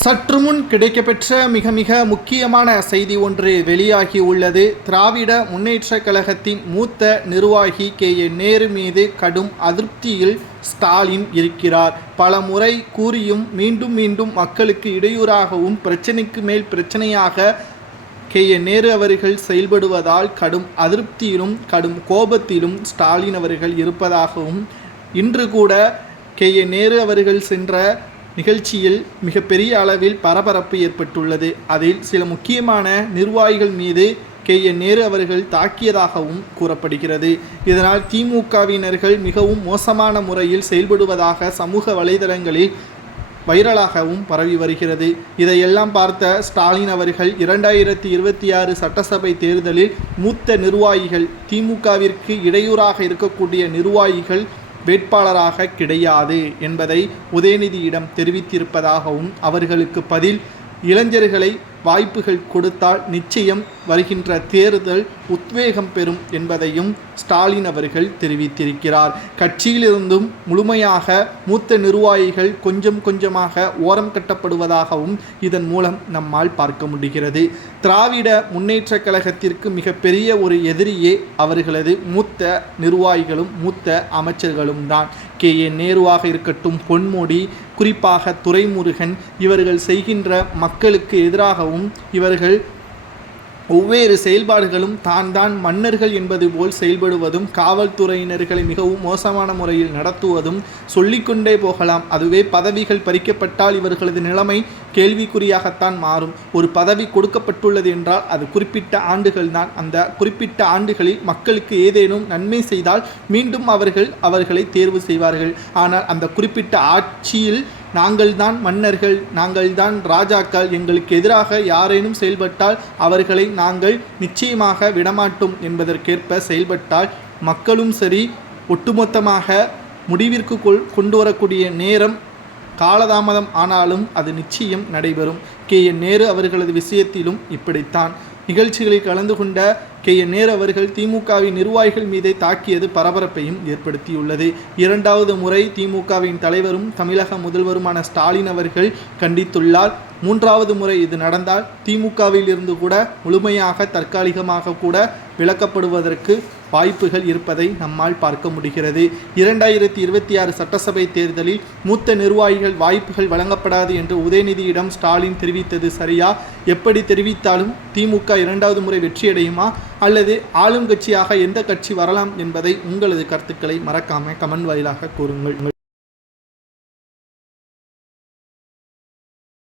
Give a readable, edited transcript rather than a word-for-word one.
சற்று முன் கிடைக்கப்பெற்ற மிக முக்கியமான செய்தி ஒன்று வெளியாகி உள்ளது. திராவிட முன்னேற்றக் கழகத்தின் மூத்த நிர்வாகி நேரு மீது கடும் அதிருப்தியில் ஸ்டாலின் இருக்கிறார். பல முறை கூறியும் மீண்டும் மக்களுக்கு இடையூறாகவும் பிரச்சனைக்கு மேல் பிரச்சனையாக நேரு அவர்கள் செயல்படுவதால் கடும் அதிருப்தியிலும் கடும் கோபத்திலும் ஸ்டாலின் அவர்கள் இருப்பதாகவும், இன்று கூட நேரு அவர்கள் சென்ற நிகழ்ச்சியில் மிகப்பெரிய அளவில் பரபரப்பு ஏற்பட்டுள்ளது. அதில் சில முக்கியமான நிர்வாகிகள் மீது நேரு அவர்கள் தாக்கியதாகவும் கூறப்படுகிறது. இதனால் திமுகவினர்கள் மிகவும் மோசமான முறையில் செயல்படுவதாக சமூக வலைதளங்களில் வைரலாகவும் பரவி வருகிறது. இதையெல்லாம் பார்த்த ஸ்டாலின் அவர்கள் 2026 சட்டசபை தேர்தலில் மூத்த நிர்வாகிகள், திமுகவிற்கு இடையூறாக இருக்கக்கூடிய நிர்வாகிகள் வேட்பாளராக கிடையாது என்பதை உதயநிதியிடம் தெரிவித்திருப்பதாகவும், அவர்களுக்கு பதில் இளைஞர்களை வாய்ப்புகள் கொடுத்தால் நிச்சயம் வருகின்ற தேர்தல் உத்வேகம் பெறும் என்பதையும் ஸ்டாலின் அவர்கள் தெரிவித்திருக்கிறார். கட்சியிலிருந்தும் முழுமையாக மூத்த நிர்வாகிகள் கொஞ்சமாக ஓரம் கட்டப்படுவதாகவும் இதன் மூலம் நம்மால் பார்க்க முடிகிறது. திராவிட முன்னேற்றக் கழகத்திற்கு மிகப்பெரிய ஒரு எதிரியே அவர்களது மூத்த நிர்வாகிகளும் மூத்த அமைச்சர்களும் தான். நேருவாக இருக்கட்டும், பொன்முடி, குறிப்பாக துரைமுருகன், இவர்கள் செய்கின்ற மக்களுக்கு எதிராகவும் இவர்கள் ஒவ்வொரு செயல்பாடுகளும் தான் மன்னர்கள் என்பது போல் செயல்படுவதும், காவல்துறையினர்களை மிகவும் மோசமான முறையில் நடத்துவதும் சொல்லிக்கொண்டே போகலாம். அதுவே பதவிகள் பறிக்கப்பட்டால் இவர்களது நிலைமை கேள்விக்குறியாகத்தான் மாறும். ஒரு பதவி கொடுக்கப்பட்டுள்ளது என்றால் அது குறிப்பிட்ட ஆண்டுகள் தான். அந்த குறிப்பிட்ட ஆண்டுகளில் மக்களுக்கு ஏதேனும் நன்மை செய்தால் மீண்டும் அவர்களை தேர்வு செய்வார்கள். ஆனால் அந்த குறிப்பிட்ட ஆட்சியில் நாங்கள்தான் மன்னர்கள், நாங்கள்தான் ராஜாக்கள், எங்களுக்கு எதிராக யாரேனும் செயல்பட்டால் அவர்களை நாங்கள் நிச்சயமாக விடமாட்டோம் என்பதற்கேற்ப செயல்பட்டால் மக்களும் சரி, ஒட்டுமொத்தமாக முடிவிற்கு கொண்டு வரக்கூடிய நேரம் காலதாமதம் ஆனாலும் அது நிச்சயம் நடைபெறும். நேரு அவர்களது விஷயத்திலும் இப்படித்தான். நிகழ்ச்சிகளில் கலந்து கொண்ட நேரு அவர்கள் திமுகவின் நிர்வாகிகள் மீதே தாக்கியது பரபரப்பையும் ஏற்படுத்தியுள்ளது. இரண்டாவது முறை திமுகவின் தலைவரும் தமிழக முதல்வருமான ஸ்டாலின் அவர்கள் கண்டித்துள்ளார். மூன்றாவது முறை இது நடந்தால் திமுகவில் இருந்து கூட முழுமையாக தற்காலிகமாக கூட விலக்கப்படுவதற்கு வாய்ப்புகள் இருப்பதை நம்மால் பார்க்க முடிகிறது. 2026 சட்டசபை தேர்தலில் மூத்த நிர்வாகிகள் வாய்ப்புகள் வழங்கப்படாது என்று உதயநிதியிடம் ஸ்டாலின் தெரிவித்தது சரியா? எப்படி தெரிவித்தாலும் திமுக இரண்டாவது முறை வெற்றியடையுமா அல்லது ஆளும் கட்சியாக எந்த கட்சி வரலாம் என்பதை உங்களது கருத்துக்களை மறக்காமல் கமெண்ட் வாயிலாக கூறுங்கள்.